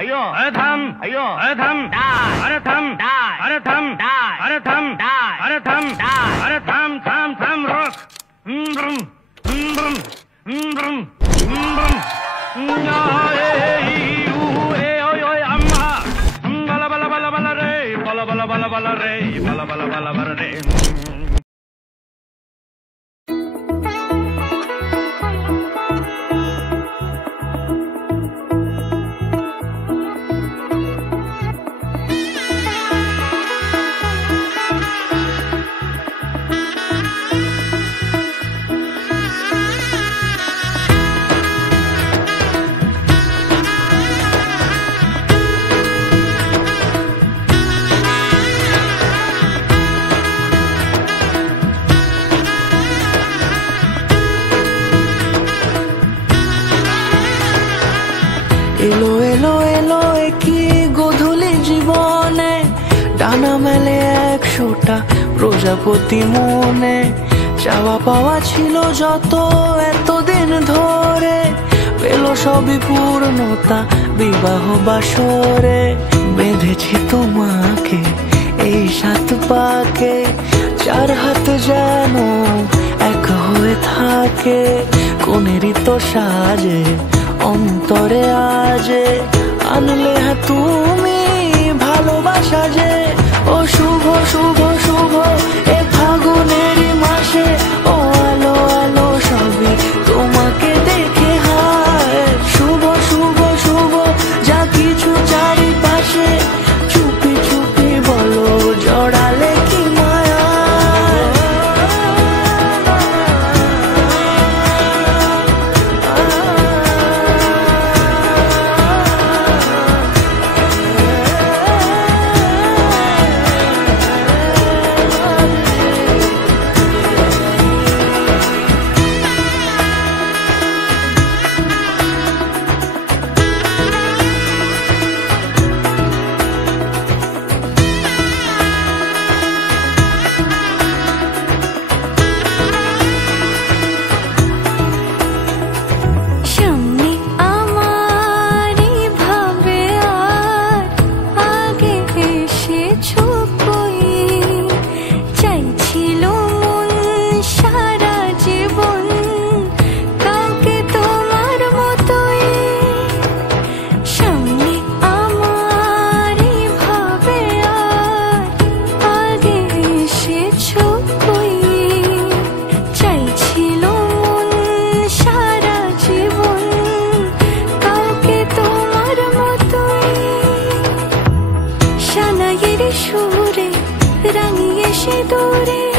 अयो अरे थम अयो अरे थम अरे थम अरे थम अरे थम अरे थम अरे थम थम थम रोक बला बला बला बला रे बला बला बला बला रे बला बला बला बला रे এলো এলো এলো একই গোধূলি জীবনে ডানা মেলে 100টা প্রজাপতি মনে চাওয়া পাওয়া ছিল যত এতদিন ধরে পেল সবই পূর্ণতা বিবাহ বাসরে বেঁধেছি তোমাকে এই 7 পাকে 4 হাত যেন এক হয়ে থাকে কোনেরই তো সাজে অন্তরে আজে আনলে তুমি ভালোবাসা যে ও শুভ শুভ শুভ এ ফাগুনেরই মাসে ও আলো আলো সবই তোমাকে দেখে হায় শুভ শুভ শুভ যা কিছু চারিপাশে চুপি চুপি বলো জড়ালে কি মায়া সুরে রাঙিয়ে সে দূরে